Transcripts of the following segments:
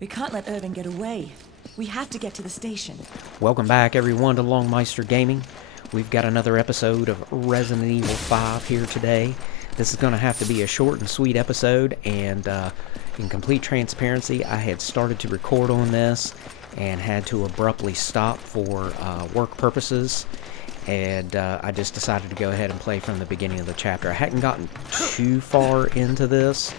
We can't let Irving get away. We have to get to the station. Welcome back, everyone, to Longmeister Gaming. We've got another episode of Resident Evil 5 here today. This is going to have to be a short and sweet episode, and in complete transparency, I had started to record on this and had to abruptly stop for work purposes, and I just decided to go ahead and play from the beginning of the chapter. I hadn't gotten too far into this,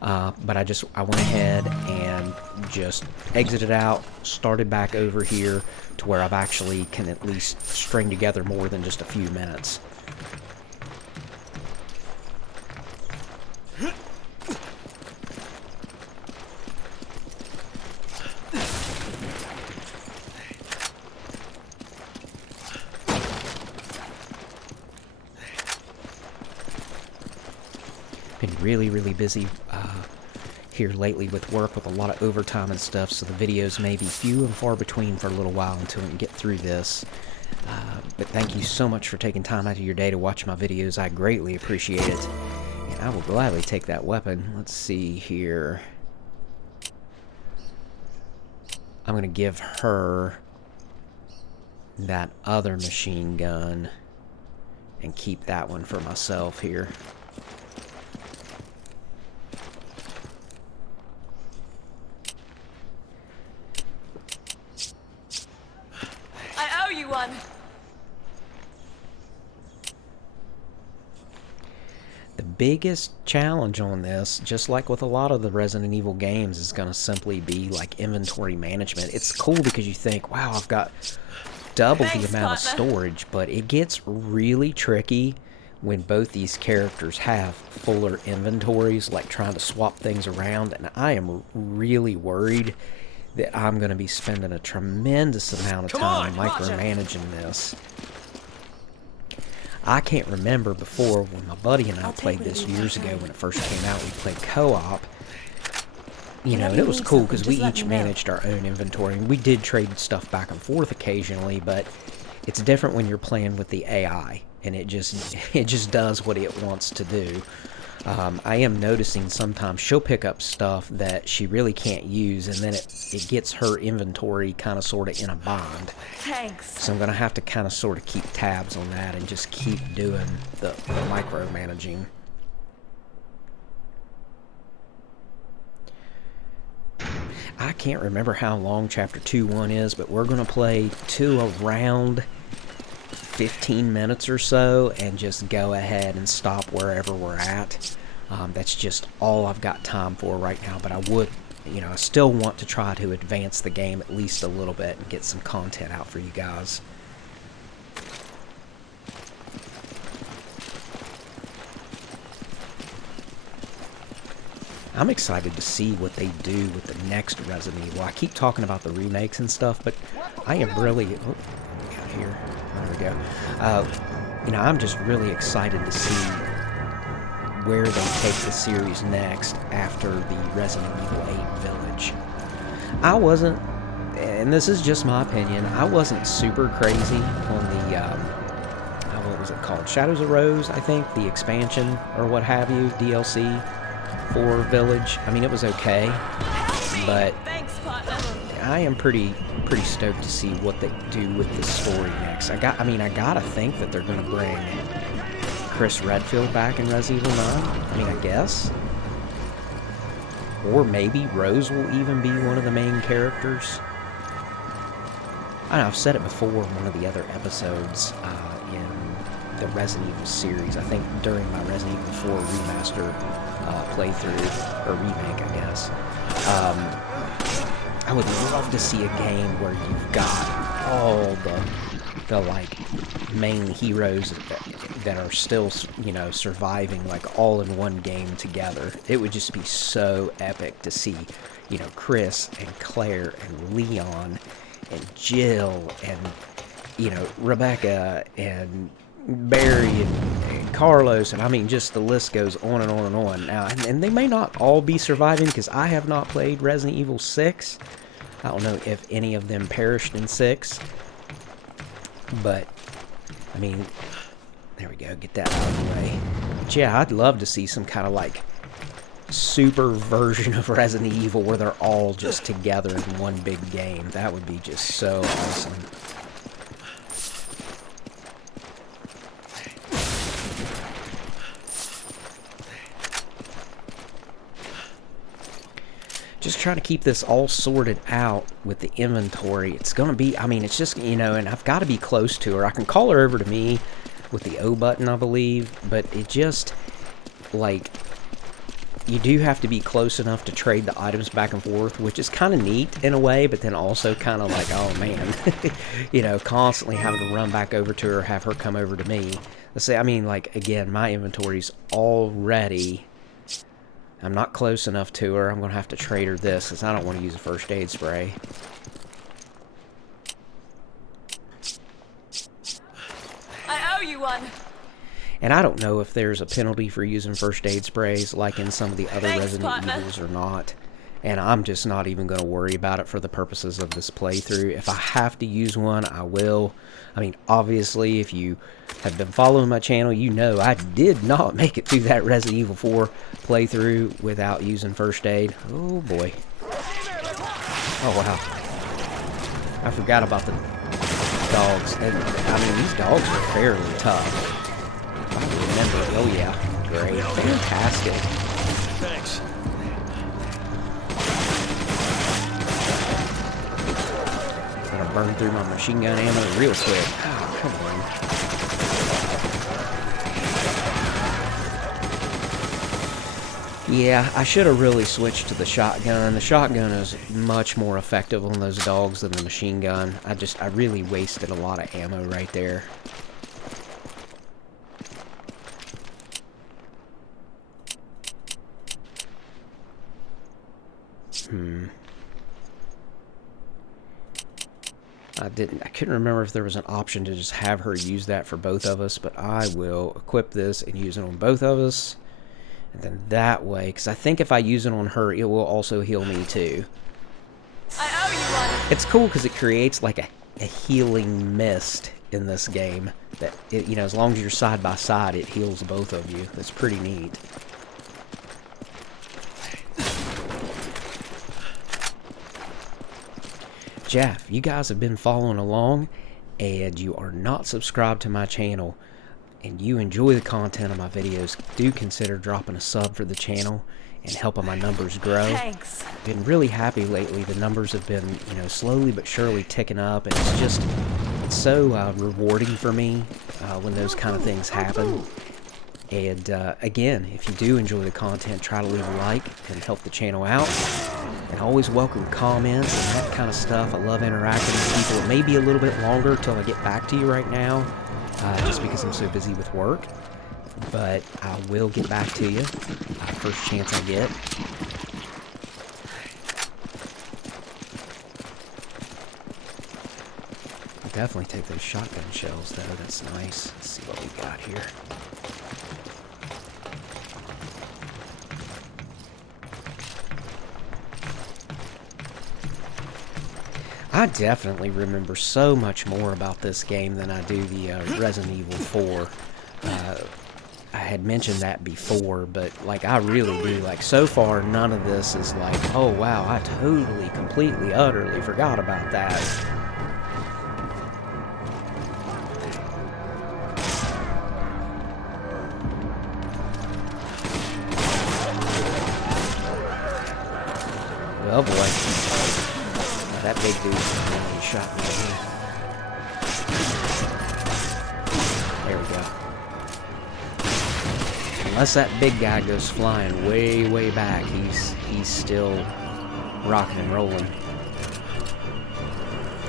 but I went ahead and just exited out, started back over here to where I've actually can at least string together more than just a few minutes. Been really busy here lately with work, with a lot of overtime and stuff, so the videos may be few and far between for a little while until we can get through this. But thank you so much for taking time out of your day to watch my videos. I greatly appreciate it, and I will gladly take that weapon. Let's see here. I'm going to give her that other machine gun and keep that one for myself here. One. The biggest challenge on this, just like with a lot of the Resident Evil games, is going to simply be like inventory management. It's cool because you think, wow, I've got double the amount of storage, but it gets really tricky when both these characters have fuller inventories, like trying to swap things around, and I am really worried that I'm going to be spending a tremendous amount of time micromanaging this. I can't remember before when my buddy and I played this years ago when it first came out. We played co-op, you know, and it was cool because we each managed our own inventory, and we did trade stuff back and forth occasionally, but it's different when you're playing with the AI, and it just does what it wants to do. I am noticing sometimes she'll pick up stuff that she really can't use, and then it gets her inventory kind of sort of in a bind. Thanks. So I'm going to have to kind of sort of keep tabs on that and just keep doing the micromanaging. I can't remember how long Chapter 2.1 is, but we're going to play to around 15 minutes or so and just go ahead and stop wherever we're at. That's just all I've got time for right now, but I would, you know, I still want to try to advance the game at least a little bit and get some content out for you guys. I'm excited to see what they do with the next Resident Evil. I keep talking about the remakes and stuff, but I am really... Oh, out here. There we go. You know, I'm just really excited to see where they take the series next after the Resident Evil 8 Village. I wasn't, and this is just my opinion, I wasn't super crazy on the, what was it called? Shadows of Rose, I think, the expansion, or what have you, DLC for Village. I mean, it was okay, but I am pretty stoked to see what they do with the story next. I gotta think that they're gonna bring Chris Redfield back in Resident Evil 9. I mean, I guess. Or maybe Rose will even be one of the main characters. I know, I've said it before in one of the other episodes in the Resident Evil series. I think during my Resident Evil 4 remaster playthrough, or remake, I guess. I would love to see a game where you've got all the like main heroes that are still, you know, surviving, like all in one game together. It would just be so epic to see, you know, Chris and Claire and Leon and Jill and, you know, Rebecca and Barry and Carlos, and I mean, just the list goes on and on and on. Now, and they may not all be surviving because I have not played Resident Evil 6. I don't know if any of them perished in 6, but I mean, there we go, get that out of the way. But yeah, I'd love to see some kind of like super version of Resident Evil where they're all just together in one big game. That would be just so awesome. Just trying to keep this all sorted out with the inventory. It's going to be, I mean, it's just, you know, and I've got to be close to her. I can call her over to me with the O button, I believe, but it just, like, you do have to be close enough to trade the items back and forth, which is kind of neat in a way, but then also kind of like, oh man, you know, constantly having to run back over to her, have her come over to me. Let's say, I mean, like, again, my inventory's already, I'm not close enough to her. I'm going to have to trade her this because I don't want to use a first aid spray. I owe you one. And I don't know if there's a penalty for using first aid sprays like in some of the other Thanks, Resident partner. Evils or not. And I'm just not even going to worry about it for the purposes of this playthrough. If I have to use one, I will. I mean, obviously, if you have been following my channel, you know I did not make it through that Resident Evil 4 playthrough without using first aid. Oh, boy. Oh, wow. I forgot about the dogs. And, I mean, these dogs are fairly tough. I remember. Oh, yeah. Great. Fantastic. Thanks. Gonna burn through my machine gun ammo real quick. Oh, come on. Yeah, I should have really switched to the shotgun. The shotgun is much more effective on those dogs than the machine gun. I really wasted a lot of ammo right there. I couldn't remember if there was an option to just have her use that for both of us, but I will equip this and use it on both of us. And then that way, because I think if I use it on her, it will also heal me too. I owe you one. It's cool because it creates like a healing mist in this game. That, it, you know, as long as you're side by side, it heals both of you. That's pretty neat. Jeff, you guys have been following along and you are not subscribed to my channel and you enjoy the content of my videos, do consider dropping a sub for the channel and helping my numbers grow. Thanks. Been really happy lately. The numbers have been, you know, slowly but surely ticking up, and it's so rewarding for me when those kind of things happen. And again, if you do enjoy the content, try to leave a like and help the channel out. And always welcome comments and that kind of stuff. I love interacting with people. It may be a little bit longer till I get back to you right now, just because I'm so busy with work. But I will get back to you first chance I get. I'll definitely take those shotgun shells, though. That's nice. Let's see what we got here. I definitely remember so much more about this game than I do the Resident Evil 4. I had mentioned that before, but like I really do. Like so far, none of this is like, oh wow, I totally, completely, utterly forgot about that. Oh boy. That big dude really shot me here. There we go. Unless that big guy goes flying way, way back, he's still rocking and rolling.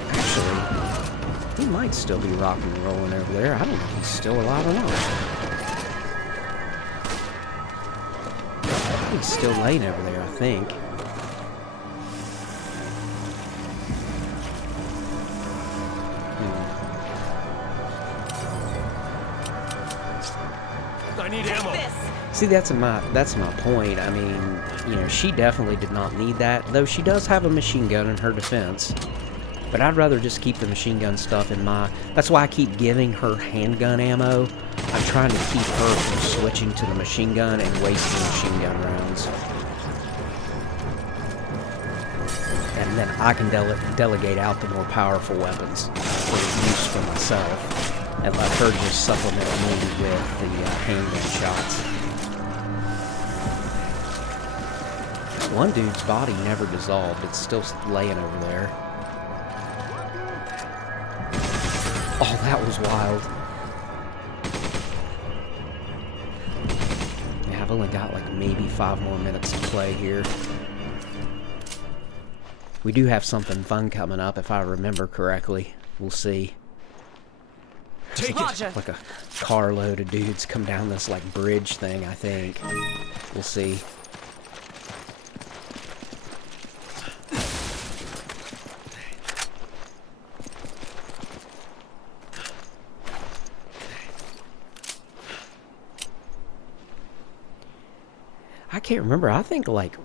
Actually, he might still be rocking and rolling over there. I don't know if he's still alive or not. He's still laying over there, I think. I need ammo. See, that's my point. I mean, you know, she definitely did not need that, though she does have a machine gun in her defense. But I'd rather just keep the machine gun stuff in my... That's why I keep giving her handgun ammo. I'm trying to keep her from switching to the machine gun and wasting machine gun rounds. And then I can delegate out the more powerful weapons for use for myself, and let her just supplement me with the handgun shots. One dude's body never dissolved. It's still laying over there. Oh, that was wild. Yeah, I've only got like maybe 5 more minutes to play here. We do have something fun coming up, if I remember correctly. We'll see. Take it. Like a carload of dudes come down this like bridge thing, I think. We'll see. I can't remember. I think like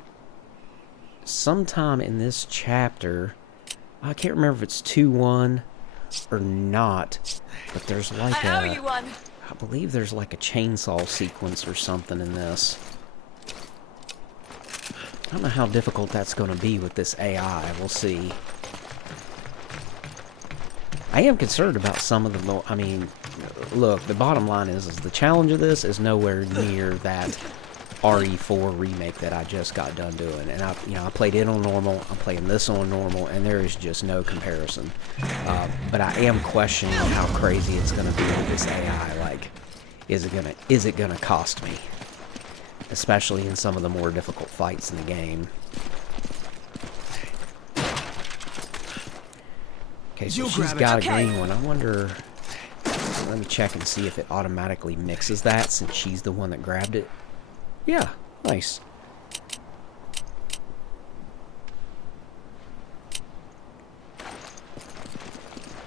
sometime in this chapter, I can't remember if it's 2-1 or not, but there's like I believe there's like a chainsaw sequence or something in this. I don't know how difficult that's going to be with this AI. We'll see. I am concerned about some of the I mean, look, the bottom line is the challenge of this is nowhere near that RE4 remake that I just got done doing, and I played it on normal. I'm playing this on normal, and there is just no comparison. But I am questioning how crazy it's going to be with this AI. Like, is it gonna cost me, especially in some of the more difficult fights in the game? Okay, so she's got a green one. I wonder. Let me check and see if it automatically mixes that since she's the one that grabbed it. Yeah, nice.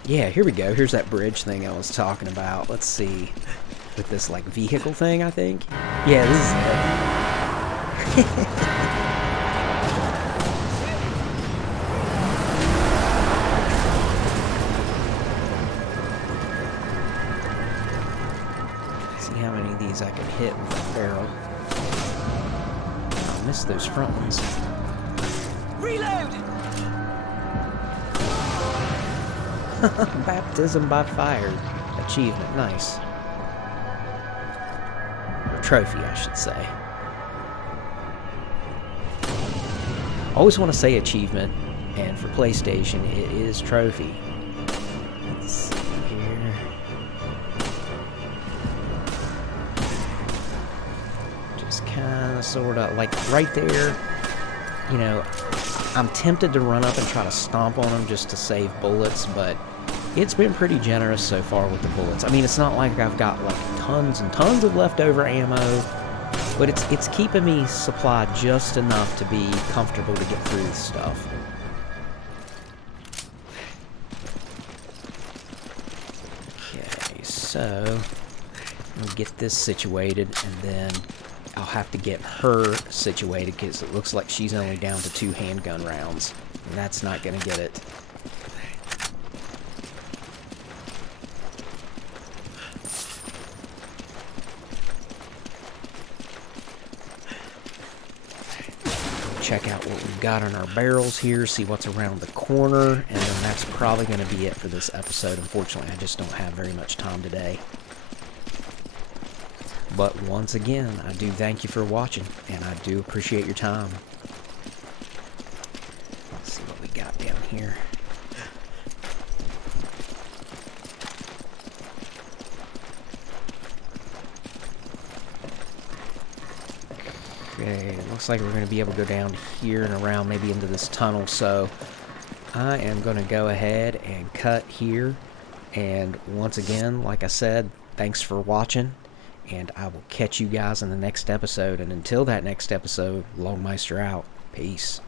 Yeah, here we go. Here's that bridge thing I was talking about. Let's see. With this, like, vehicle thing, I think. Yeah, this is it. See how many of these I can hit with a barrel. I missed those front ones. Reload! Baptism by fire. Achievement. Nice. Or trophy, I should say. Always want to say achievement, and for PlayStation, it is trophy. Let's see here. Just kind of, sort of, like right there, you know, I'm tempted to run up and try to stomp on them just to save bullets, but it's been pretty generous so far with the bullets. I mean, it's not like I've got like tons and tons of leftover ammo, but it's keeping me supplied just enough to be comfortable to get through this stuff. Okay, so I'll get this situated, and then I'll have to get her situated because it looks like she's only down to 2 handgun rounds, and that's not going to get it. Check out what we've got on our barrels here, see what's around the corner, and then that's probably going to be it for this episode. Unfortunately, I just don't have very much time today. But once again, I do thank you for watching, and I do appreciate your time. Let's see what we got down here. Okay, it looks like we're going to be able to go down here and around, maybe into this tunnel, so I am going to go ahead and cut here. And once again, like I said, thanks for watching, and I will catch you guys in the next episode. And until that next episode, Longmeister out. Peace.